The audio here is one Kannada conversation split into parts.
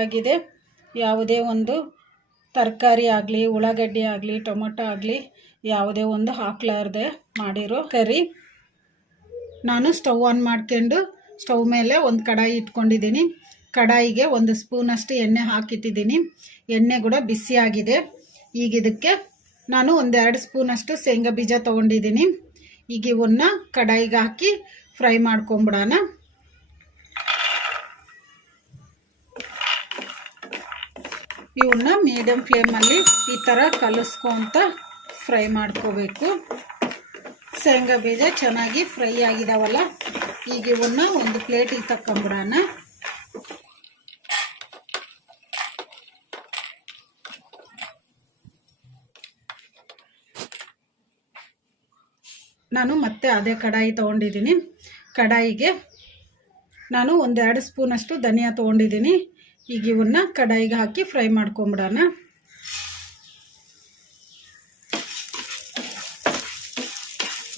ಆಗಿದೆ. ಯಾವುದೇ ಒಂದು ತರಕಾರಿ ಆಗಲಿ, ಉಳ್ಳಾಗಡ್ಡಿ ಆಗಲಿ, ಟೊಮೊಟೊ ಆಗಲಿ ಯಾವುದೇ ಒಂದು ಹಾಕ್ಲಾರ್ದೆ ಮಾಡಿರೋ ಕರಿ. ನಾನು ಸ್ಟವ್ ಆನ್ ಮಾಡ್ಕೊಂಡು ಸ್ಟವ್ ಮೇಲೆ ಒಂದು ಕಡಾಯಿ ಇಟ್ಕೊಂಡಿದ್ದೀನಿ. ಕಡಾಯಿಗೆ 1 ಸ್ಪೂನಷ್ಟು ಎಣ್ಣೆ ಹಾಕಿಟ್ಟಿದ್ದೀನಿ. ಎಣ್ಣೆ ಕೂಡ ಬಿಸಿ ಆಗಿದೆ. ಈಗ ಇದಕ್ಕೆ ನಾನು 1-2 ಸ್ಪೂನಷ್ಟು ಶೇಂಗಾ ಬೀಜ ತೊಗೊಂಡಿದ್ದೀನಿ. ಈಗ ಇವನ್ನ ಕಡಾಯಿಗೆ ಹಾಕಿ ಫ್ರೈ ಮಾಡ್ಕೊಂಬಿಡೋಣ. ಇವನ್ನ ಮೀಡಿಯಮ್ ಫ್ಲೇಮಲ್ಲಿ ಈ ಥರ ಕಲಿಸ್ಕೊಂತ ಫ್ರೈ ಮಾಡ್ಕೋಬೇಕು. ಶೇಂಗಾ ಬೀಜ ಚೆನ್ನಾಗಿ ಫ್ರೈ ಆಗಿದಾವಲ್ಲ, ಈಗ ಇವನ್ನ ಒಂದು ಪ್ಲೇಟಿಗೆ ತಕ್ಕೊಂಬಿಡೋಣ. ನಾನು ಮತ್ತೆ ಅದೇ ಕಡಾಯಿ ತೊಗೊಂಡಿದ್ದೀನಿ. ಕಡಾಯಿಗೆ ನಾನು 1-2 ಸ್ಪೂನಷ್ಟು ಧನಿಯಾ ತೊಗೊಂಡಿದ್ದೀನಿ. ಈಗ ಇವನ್ನ ಕಡಾಯಿಗೆ ಹಾಕಿ ಫ್ರೈ ಮಾಡ್ಕೊಂಬಿಡೋಣ.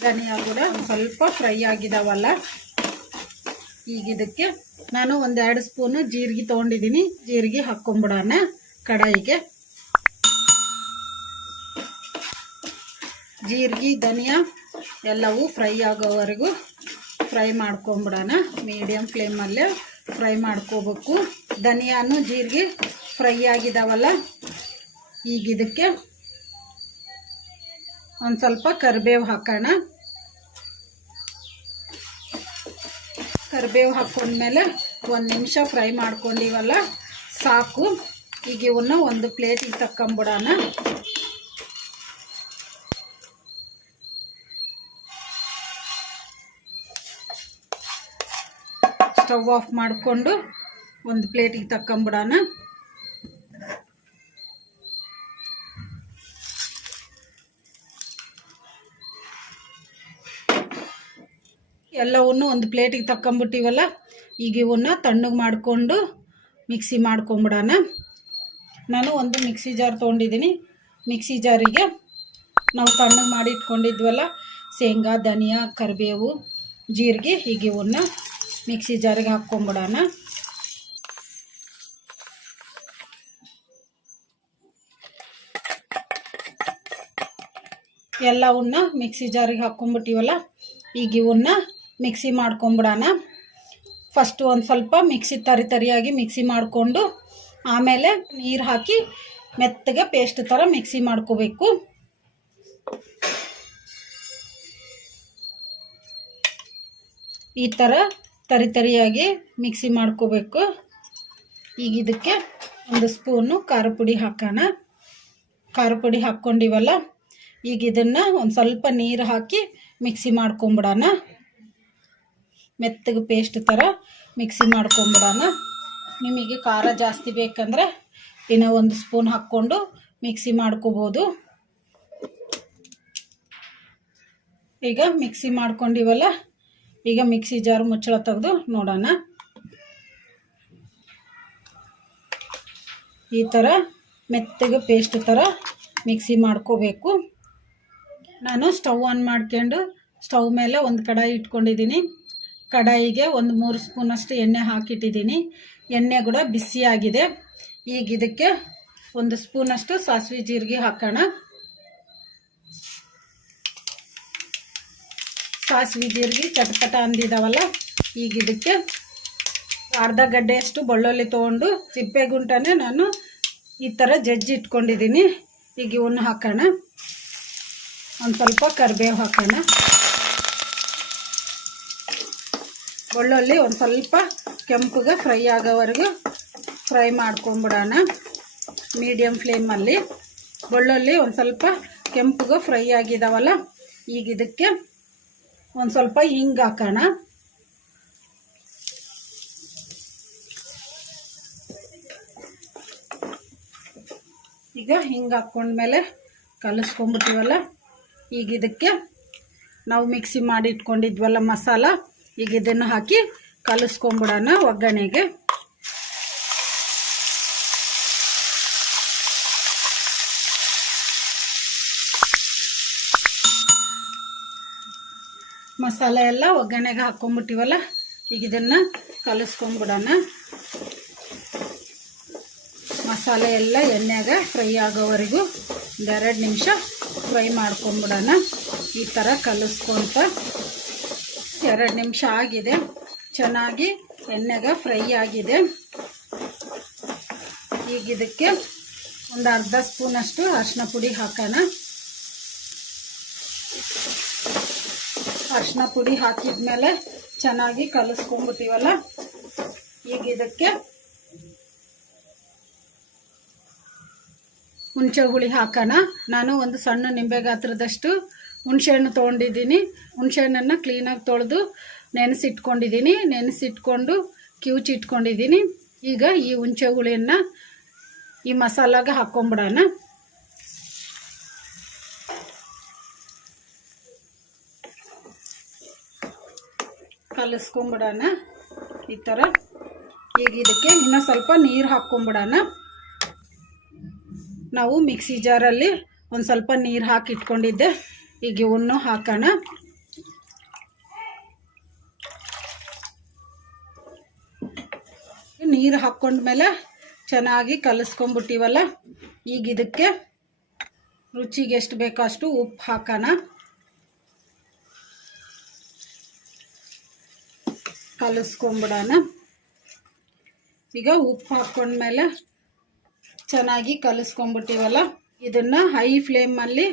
ಧನಿಯಾ ಕೂಡ ಸ್ವಲ್ಪ ಫ್ರೈ ಆಗಿದಾವಲ್ಲ, ಈಗ ಇದಕ್ಕೆ ನಾನು 1-2 ಸ್ಪೂನು ಜೀರಿಗೆ ತೊಗೊಂಡಿದ್ದೀನಿ. ಜೀರಿಗೆ ಹಾಕ್ಕೊಂಬಿಡೋಣ ಕಡಾಯಿಗೆ. ಜೀರಿಗೆ ಧನಿಯಾ ಎಲ್ಲವೂ ಫ್ರೈ ಆಗೋವರೆಗೂ ಫ್ರೈ ಮಾಡ್ಕೊಂಬಿಡೋಣ. ಮೀಡಿಯಮ್ ಫ್ಲೇಮಲ್ಲೇ ಫ್ರೈ ಮಾಡ್ಕೋಬೇಕು. ಧನಿಯಾನು ಜೀರಿಗೆ ಫ್ರೈ ಆಗಿದಾವಲ್ಲ, ಈಗ ಇದಕ್ಕೆ ಒಂದು ಸ್ವಲ್ಪ ಕರಿಬೇವು ಹಾಕೋಣ. ಕರಿಬೇವು ಹಾಕ್ಕೊಂಡ್ಮೇಲೆ 1 ನಿಮಿಷ ಫ್ರೈ ಮಾಡ್ಕೊಂಡಿವಲ್ಲ, ಸಾಕು. ಈಗ ಇವನ್ನ ಒಂದು ಪ್ಲೇಟಿಗೆ ತಕ್ಕೊಂಬಿಡೋಣ. ಸ್ಟವ್ ಆಫ್ ಮಾಡಿಕೊಂಡು ಒಂದು ಪ್ಲೇಟಿಗೆ ತಕ್ಕೊಂಬಿಡೋಣ. ಎಲ್ಲವನ್ನು ಒಂದು ಪ್ಲೇಟಿಗೆ ತಕ್ಕೊಂಬಿಟ್ಟಿವಲ್ಲ, ಈಗ ಇವನ್ನ ತಣ್ಣಗೆ ಮಾಡಿಕೊಂಡು ಮಿಕ್ಸಿ ಮಾಡ್ಕೊಂಬಿಡೋಣ. ನಾನು ಒಂದು ಮಿಕ್ಸಿ ಜಾರ್ ತೊಗೊಂಡಿದ್ದೀನಿ. ಮಿಕ್ಸಿ ಜಾರಿಗೆ ನಾವು ತಣ್ಣಗೆ ಮಾಡಿ ಇಟ್ಕೊಂಡಿದ್ವಲ್ಲ ಶೇಂಗಾ, ಧನಿಯಾ, ಕರಿಬೇವು, ಜೀರಿಗೆ, ಈಗ ಇವನ್ನ ಮಿಕ್ಸಿ ಜಾರಿಗೆ ಹಾಕ್ಕೊಂಬಿಡೋಣ. ಎಲ್ಲವನ್ನ ಮಿಕ್ಸಿ ಜಾರಿಗೆ ಹಾಕ್ಕೊಂಬಿಟ್ಟಿವಲ್ಲ, ಈಗ ಇವನ್ನ ಮಿಕ್ಸಿ ಮಾಡ್ಕೊಂಬಿಡೋಣ. ಫಸ್ಟು ಒಂದು ಸ್ವಲ್ಪ ಮಿಕ್ಸಿ ತರಿಯಾಗಿ ಮಿಕ್ಸಿ ಮಾಡಿಕೊಂಡು ಆಮೇಲೆ ನೀರು ಹಾಕಿ ಮೆತ್ತಗೆ ಪೇಸ್ಟ್ ಥರ ಮಿಕ್ಸಿ ಮಾಡ್ಕೋಬೇಕು. ಈ ಥರ ತರಿಯಾಗಿ ಮಿಕ್ಸಿ ಮಾಡ್ಕೋಬೇಕು. ಈಗ ಇದಕ್ಕೆ 1 ಸ್ಪೂನು ಖಾರ ಪುಡಿ ಹಾಕೋಣ. ಖಾರ ಪುಡಿ ಹಾಕ್ಕೊಂಡಿವಲ್ಲ, ಈಗ ಇದನ್ನು ಒಂದು ಸ್ವಲ್ಪ ನೀರು ಹಾಕಿ ಮಿಕ್ಸಿ ಮಾಡ್ಕೊಂಬಿಡೋಣ. ಮೆತ್ತಗೆ ಪೇಸ್ಟ್ ಥರ ಮಿಕ್ಸಿ ಮಾಡ್ಕೊಂಬಿಡೋಣ. ನಿಮಗೆ ಖಾರ ಜಾಸ್ತಿ ಬೇಕಂದರೆ ಇನ್ನೂ 1 ಸ್ಪೂನ್ ಹಾಕ್ಕೊಂಡು ಮಿಕ್ಸಿ ಮಾಡ್ಕೋಬೋದು. ಈಗ ಮಿಕ್ಸಿ ಮಾಡ್ಕೊಂಡಿವಲ್ಲ, ಈಗ ಮಿಕ್ಸಿ ಜಾರ್ ಮುಚ್ಚಳ ತೆಗೆದು ನೋಡೋಣ. ಈ ಥರ ಮೆತ್ತಗೆ ಪೇಸ್ಟ್ ಥರ ಮಿಕ್ಸಿ ಮಾಡ್ಕೋಬೇಕು. ನಾನು ಸ್ಟವ್ ಆನ್ ಮಾಡ್ಕೊಂಡು ಸ್ಟವ್ ಮೇಲೆ ಒಂದು ಕಡಾಯಿ ಇಟ್ಕೊಂಡಿದ್ದೀನಿ. ಕಡಾಯಿಗೆ 1-3 ಸ್ಪೂನಷ್ಟು ಎಣ್ಣೆ ಹಾಕಿಟ್ಟಿದ್ದೀನಿ. ಎಣ್ಣೆ ಕೂಡ ಬಿಸಿಯಾಗಿದೆ. ಈಗ ಇದಕ್ಕೆ 1 ಸ್ಪೂನಷ್ಟು ಸಾಸಿವೆ ಜೀರಿಗೆ ಹಾಕೋಣ. ಸಾಸಿವೆ ಜೀರಿಗೆ ಚಟಪಟ ಅಂದಿದಾವಲ್ಲ, ಈಗ ಇದಕ್ಕೆ ಅರ್ಧ ಗಡ್ಡೆಯಷ್ಟು ಬೆಳ್ಳುಳ್ಳಿ ತೊಗೊಂಡು ಸಿಪ್ಪೆಗುಂಟನೆ ನಾನು ಈ ಥರ ಜಜ್ಜಿ ಇಟ್ಕೊಂಡಿದ್ದೀನಿ. ಈಗ ಇವನ್ನ ಹಾಕೋಣ. ಒಂದು ಸ್ವಲ್ಪ ಕರಿಬೇವು ಹಾಕೋಣ. ಬೆಳ್ಳುಳ್ಳಿ ಒಂದು ಸ್ವಲ್ಪ ಕೆಂಪಗೆ ಫ್ರೈ ಆಗೋವರೆಗೂ ಫ್ರೈ ಮಾಡ್ಕೊಂಬಿಡೋಣ ಮೀಡಿಯಮ್ ಫ್ಲೇಮಲ್ಲಿ. ಬೆಳ್ಳುಳ್ಳಿ ಒಂದು ಸ್ವಲ್ಪ ಕೆಂಪಗೆ ಫ್ರೈ ಆಗಿದಾವಲ್ಲ, ಈಗ ಇದಕ್ಕೆ ಒಂದು ಸ್ವಲ್ಪ ಹಿಂಗೆ ಹಾಕೋಣ. ಈಗ ಹಿಂಗೆ ಹಾಕ್ಕೊಂಡ್ಮೇಲೆ ಕಲಿಸ್ಕೊಂಡ್ಬಿಟ್ಟಿವಲ್ಲ, ಈಗ ಇದಕ್ಕೆ ನಾವು ಮಿಕ್ಸಿ ಮಾಡಿ ಇಟ್ಕೊಂಡಿದ್ವಲ್ಲ ಮಸಾಲ, ಈಗ ಇದನ್ನು ಹಾಕಿ ಕಲಿಸ್ಕೊಂಬಿಡೋಣ ಒಗ್ಗರಣೆಗೆ. ಮಸಾಲೆ ಎಲ್ಲ ಒಗ್ಗರಣೆಗೆ ಹಾಕ್ಕೊಂಬಿಟ್ಟಿವಲ್ಲ, ಈಗ ಇದನ್ನು ಕಲಿಸ್ಕೊಂಬಿಡೋಣ. ಮಸಾಲೆ ಎಲ್ಲ ಎಣ್ಣೆಗೆ ಫ್ರೈ ಆಗೋವರೆಗೂ 2 ನಿಮಿಷ ಫ್ರೈ ಮಾಡ್ಕೊಂಬಿಡೋಣ. ಈ ಥರ ಕಲಿಸ್ಕೊತ 2 ನಿಮಿಷ ಆಗಿದೆ, ಚೆನ್ನಾಗಿ ಎಣ್ಣೆಗೆ ಫ್ರೈ ಆಗಿದೆ. ಈಗ ಇದಕ್ಕೆ ಒಂದು ಅರ್ಧ ಸ್ಪೂನಷ್ಟು ಅರಿಶಿನ ಪುಡಿ ಹಾಕೋಣ. ಅರಿಶಿನ ಪುಡಿ ಹಾಕಿದ್ಮೇಲೆ ಚೆನ್ನಾಗಿ ಕಲಿಸ್ಕೊಂಡ್ಬಿಟ್ಟಿವಲ್ಲ, ಈಗ ಇದಕ್ಕೆ ಹುಣಸೆ ಹುಳಿ ಹಾಕೋಣ. ನಾನು ಒಂದು ಸಣ್ಣ ನಿಂಬೆ ಗಾತ್ರದಷ್ಟು ಹುಣಸೆಹಣ್ಣು ತೊಗೊಂಡಿದ್ದೀನಿ. ಹುಣಸೆಹಣ್ಣನ್ನು ಕ್ಲೀನಾಗಿ ತೊಳೆದು ನೆನೆಸಿಟ್ಕೊಂಡಿದ್ದೀನಿ. ನೆನೆಸಿಟ್ಕೊಂಡು ಕಿವುಚಿಟ್ಕೊಂಡಿದ್ದೀನಿ. ಈಗ ಈ ಹುಣಸೆ ಹುಳಿಯನ್ನು ಈ ಮಸಾಲಾಗೆ ಹಾಕ್ಕೊಂಬಿಡೋಣ. ಕಲಿಸ್ಕೊಂಬಿಡೋಣ ಈ ಥರ. ಈಗ ಇದಕ್ಕೆ ಇನ್ನೂ ಸ್ವಲ್ಪ ನೀರು ಹಾಕ್ಕೊಂಬಿಡೋಣ. ನಾವು ಮಿಕ್ಸಿ ಜಾರಲ್ಲಿ ಒಂದು ಸ್ವಲ್ಪ ನೀರು ಹಾಕಿ ಇಟ್ಕೊಂಡಿದ್ದೆ, ಈಗ ಇವನ್ನು ಹಾಕೋಣ. ನೀರು ಹಾಕ್ಕೊಂಡ್ಮೇಲೆ ಚೆನ್ನಾಗಿ ಕಲಿಸ್ಕೊಂಬಿಟ್ಟಿವಲ್ಲ, ಈಗ ಇದಕ್ಕೆ ರುಚಿಗೆ ಎಷ್ಟು ಬೇಕೋ ಅಷ್ಟು ಉಪ್ಪು ಹಾಕೋಣ. ಕಲಿಸ್ಕೊಂಬಿಡೋಣ. ಈಗ ಉಪ್ಪು ಹಾಕ್ಕೊಂಡ್ಮೇಲೆ ಚೆನ್ನಾಗಿ ಕಲಿಸ್ಕೊಂಬಿಟ್ಟಿವಲ್ಲ, ಇದನ್ನು ಹೈ ಫ್ಲೇಮಲ್ಲಿ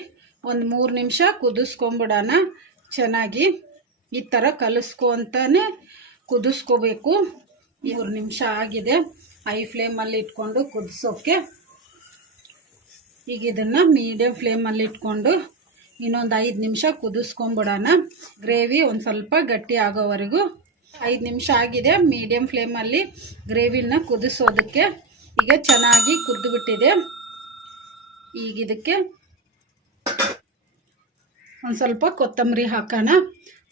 ಒಂದು 3 ನಿಮಿಷ ಕುದಿಸ್ಕೊಂಬಿಡೋಣ. ಚೆನ್ನಾಗಿ ಈ ಥರ ಕಲಿಸ್ಕೊಂತಾನೆ ಕುದಿಸ್ಕೋಬೇಕು. 3 ನಿಮಿಷ ಆಗಿದೆ ಹೈ ಫ್ಲೇಮಲ್ಲಿ ಇಟ್ಕೊಂಡು ಕುದಿಸೋಕ್ಕೆ. ಈಗ ಇದನ್ನು ಮೀಡಿಯಮ್ ಫ್ಲೇಮಲ್ಲಿ ಇಟ್ಕೊಂಡು ಇನ್ನೊಂದು 5 ನಿಮಿಷ ಕುದಿಸ್ಕೊಂಬಿಡೋಣ. ಗ್ರೇವಿ ಒಂದು ಸ್ವಲ್ಪ ಗಟ್ಟಿ ಆಗೋವರೆಗೂ 5 ನಿಮಿಷ ಆಗಿದೆ ಮೀಡಿಯಮ್ ಫ್ಲೇಮಲ್ಲಿ ಗ್ರೇವಿನ ಕುದಿಸೋದಕ್ಕೆ. ಈಗ ಚೆನ್ನಾಗಿ ಕುದಿದ್ಬಿಟ್ಟಿದೆ. ಈಗ ಇದಕ್ಕೆ ಒಂದು ಸ್ವಲ್ಪ ಕೊತ್ತಂಬರಿ ಹಾಕೋಣ.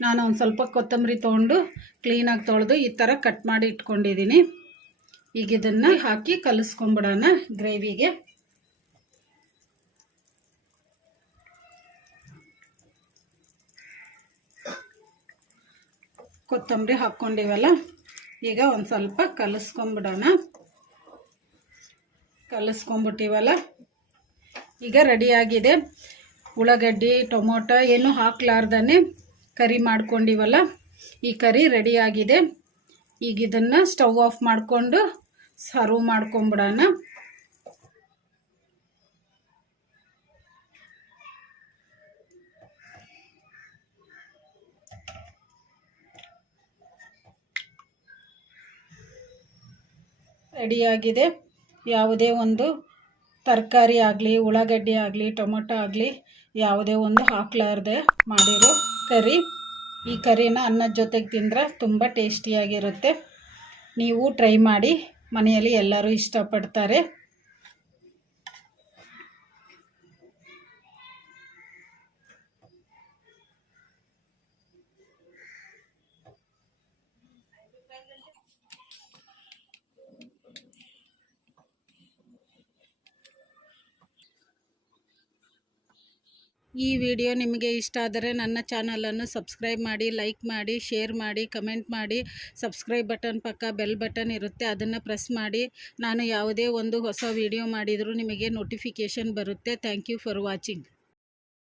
ನಾನು ಒಂದು ಸ್ವಲ್ಪ ಕೊತ್ತಂಬರಿ ತೊಗೊಂಡು ಕ್ಲೀನಾಗಿ ತೊಳೆದು ಈ ಥರ ಕಟ್ ಮಾಡಿ ಇಟ್ಕೊಂಡಿದ್ದೀನಿ. ಈಗ ಇದನ್ನು ಹಾಕಿ ಕಲಿಸ್ಕೊಂಬಿಡೋಣ ಗ್ರೇವಿಗೆ. ಕೊತ್ತಂಬರಿ ಹಾಕ್ಕೊಂಡಿವಲ್ಲ, ಈಗ ಒಂದು ಸ್ವಲ್ಪ ಕಲಿಸ್ಕೊಂಬಿಡೋಣ. ಕಲಿಸ್ಕೊಂಬಿಟ್ಟಿವಲ್ಲ, ಈಗ ರೆಡಿಯಾಗಿದೆ. ಉಳ್ಳಾಗಡ್ಡಿ ಟೊಮೊಟೊ ಏನು ಹಾಕ್ಲಾರ್ದೇ ಕರಿ ಮಾಡ್ಕೊಂಡಿವಲ್ಲ, ಈ ಕರಿ ರೆಡಿಯಾಗಿದೆ. ಈಗ ಇದನ್ನು ಸ್ಟವ್ ಆಫ್ ಮಾಡಿಕೊಂಡು ಸರ್ವ್ ಮಾಡ್ಕೊಂಬಿಡೋಣ. ರೆಡಿಯಾಗಿದೆ. ಯಾವುದೇ ಒಂದು ತರಕಾರಿ ಆಗಲಿ, ಉಳ್ಳಾಗಡ್ಡಿ ಆಗಲಿ, ಟೊಮೊಟೊ ಆಗಲಿ ಯಾವುದೇ ಒಂದು ಹಾಕ್ಲಾರ್ದೆ ಮಾಡಿರೋ ಕರಿ. ಈ ಕರಿನ ಅನ್ನದ ಜೊತೆಗೆ ತಿಂದರೆ ತುಂಬ ಟೇಸ್ಟಿಯಾಗಿರುತ್ತೆ. ನೀವು ಟ್ರೈ ಮಾಡಿ, ಮನೆಯಲ್ಲಿ ಎಲ್ಲರೂ ಇಷ್ಟಪಡ್ತಾರೆ. ಈ ವಿಡಿಯೋ ನಿಮಗೆ ಇಷ್ಟ ಆದರೆ ನನ್ನ ಚಾನಲನ್ನು ಸಬ್ಸ್ಕ್ರೈಬ್ ಮಾಡಿ, ಲೈಕ್ ಮಾಡಿ, ಶೇರ್ ಮಾಡಿ, ಕಮೆಂಟ್ ಮಾಡಿ. ಸಬ್ಸ್ಕ್ರೈಬ್ ಬಟನ್ ಪಕ್ಕ ಬೆಲ್ ಬಟನ್ ಇರುತ್ತೆ, ಅದನ್ನು ಪ್ರೆಸ್ ಮಾಡಿ. ನಾನು ಯಾವುದೇ ಒಂದು ಹೊಸ ವಿಡಿಯೋ ಮಾಡಿದರೂ ನಿಮಗೆ ನೋಟಿಫಿಕೇಷನ್ ಬರುತ್ತೆ. Thank you for watching.